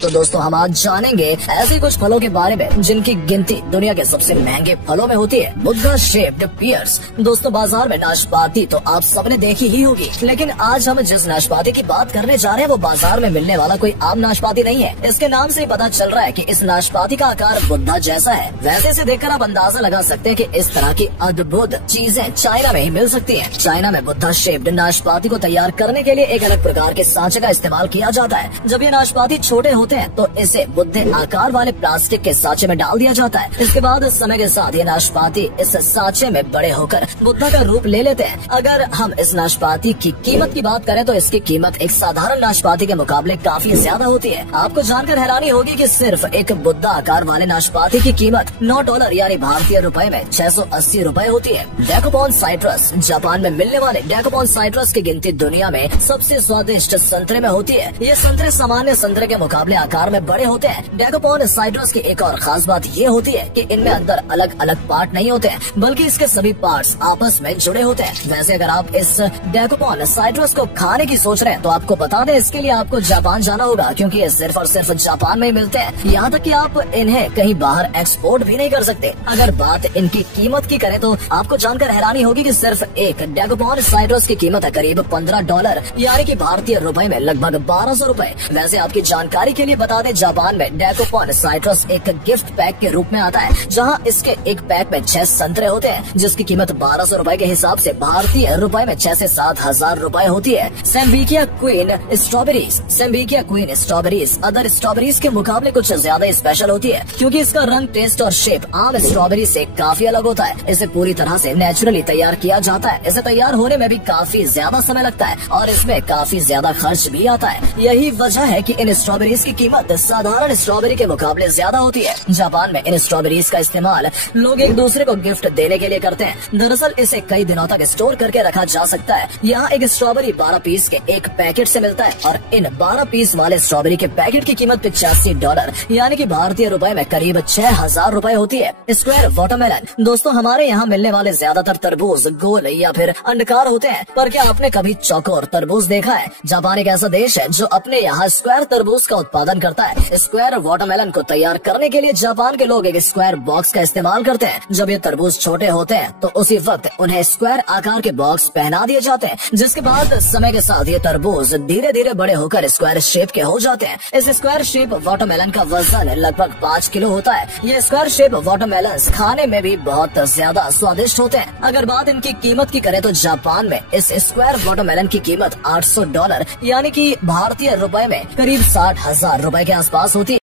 तो दोस्तों हम आज जानेंगे ऐसे कुछ फलों के बारे में जिनकी गिनती दुनिया के सबसे महंगे फलों में होती है। Buddha shaped pears. दोस्तों बाजार में नाशपाती तो आप सबने देखी ही होगी, लेकिन आज हम जिस नाशपाती की बात करने जा रहे हैं वो बाजार में मिलने वाला कोई आम नाशपाती नहीं है। इसके नाम से ही पता चल रहा है कि इस नाशपाती का आकार बुद्धा जैसा है। वैसे इसे देखकर आप अंदाजा लगा सकते हैं कि इस तरह की अद्भुत चीजें चाइना में ही मिल सकती है। चाइना में बुद्धा शेप्ड नाशपाती को तैयार करने के लिए एक अलग प्रकार के सांचे का इस्तेमाल किया जाता है। जब ये नाशपाती छोटे होते हैं तो इसे बुद्धे आकार वाले प्लास्टिक के सांचे में डाल दिया जाता है। इसके बाद समय के साथ ये नाशपाती इस सांचे में बड़े होकर बुद्धा का रूप ले लेते हैं। अगर हम इस नाशपाती की कीमत की बात करें तो इसकी कीमत एक साधारण नाशपाती के मुकाबले काफी ज्यादा होती है। आपको जानकर हैरानी होगी कि सिर्फ एक बुद्धा आकार वाले नाशपाती की कीमत $9 यानी भारतीय रुपए में 680 रुपए होती है। डेकोपॉन साइट्रस। जापान में मिलने वाले डेकोपॉन साइट्रस की गिनती दुनिया में सबसे स्वादिष्ट संतरे में होती है। ये संतरे सामान्य संतरे के मुकाबले आकार में बड़े होते हैं। डेकोपॉन साइट्रस की एक और खास बात ये होती है कि इनमें अंदर अलग अलग पार्ट नहीं होते हैं, बल्कि इसके सभी पार्ट्स आपस में जुड़े होते हैं। वैसे अगर आप इस डेकोपॉन साइट्रस को खाने की सोच रहे हैं तो आपको बता दें इसके लिए आपको जापान जाना होगा, क्योंकि ये सिर्फ और सिर्फ जापान में ही मिलते हैं। यहाँ तक कि आप इन्हें कहीं बाहर एक्सपोर्ट भी नहीं कर सकते। अगर बात इनकी कीमत की करें तो आपको जानकर हैरानी होगी कि सिर्फ एक डेकोपॉन साइट्रस की कीमत है करीब $15 यानी कि भारतीय रुपए में लगभग 1200 रुपए। वैसे आपकी जानकारी के लिए बता दें जापान में डेकोपॉन साइट्रस एक गिफ्ट पैक के रूप में आता है, जहां इसके एक पैक में 6 संतरे होते हैं, जिसकी कीमत 1200 रुपए के हिसाब से भारतीय रुपए में 6 से 7 हजार रुपए होती है। सैम्बिकिया क्वीन स्ट्रॉबेरीज। सैम्बिकिया क्वीन स्ट्रॉबेरीज अदर स्ट्रॉबेरीज के मुकाबले कुछ ज्यादा स्पेशल होती है, क्योंकि इसका रंग, टेस्ट और शेप आम स्ट्रॉबेरी से काफी अलग होता है। इसे पूरी तरह से नेचुरली तैयार किया जाता है। इसे तैयार होने में भी काफी ज्यादा समय लगता है और इसमें काफी ज्यादा खर्च भी आता है। यही वजह है कि इन स्ट्रॉबेरीज की कीमत साधारण स्ट्रॉबेरी के मुकाबले ज्यादा होती है। जापान में इन स्ट्रॉबेरीज का इस्तेमाल लोग एक दूसरे को गिफ्ट देने के लिए करते हैं। दरअसल इसे कई दिनों तक स्टोर करके रखा जा सकता है। यहाँ एक स्ट्रॉबेरी 12 पीस के एक पैकेट से मिलता है और इन 12 पीस वाले स्ट्रॉबेरी के पैकेट की कीमत $85 यानी कि भारतीय रुपए में करीब 6000 रुपए होती है। Square watermelon. दोस्तों हमारे यहाँ मिलने वाले ज्यादातर तरबूज गोल या फिर अंडाकार होते हैं, पर क्या आपने कभी चौकोर तरबूज देखा है? जापान एक ऐसा देश है जो अपने यहाँ स्क्वायर तरबूज का उत्पादन करता है। स्क्वायर वाटरमेलन को तैयार करने के लिए जापान के लोग एक स्क्वायर बॉक्स का इस्तेमाल करते हैं। जब ये तरबूज छोटे होते हैं तो उसी वक्त उन्हें स्क्वायर आकार के बॉक्स पहना दिए जाते हैं, जिसके बाद समय के साथ ये तरबूज धीरे धीरे बड़े होकर स्क्वायर शेप के हो जाते हैं। इस स्क्वायर शेप वाटरमेलन का वजन लगभग 5 किलो होता है। ये स्क्वायर शेप वाटरमेलन खाने में भी बहुत ज्यादा स्वादिष्ट होते हैं। अगर बात इनकी कीमत की करें तो जापान में इस स्क्वायर वाटरमेलन की कीमत $800 यानी कि भारतीय रुपए में करीब 60 हजार रुपए के आसपास होती है।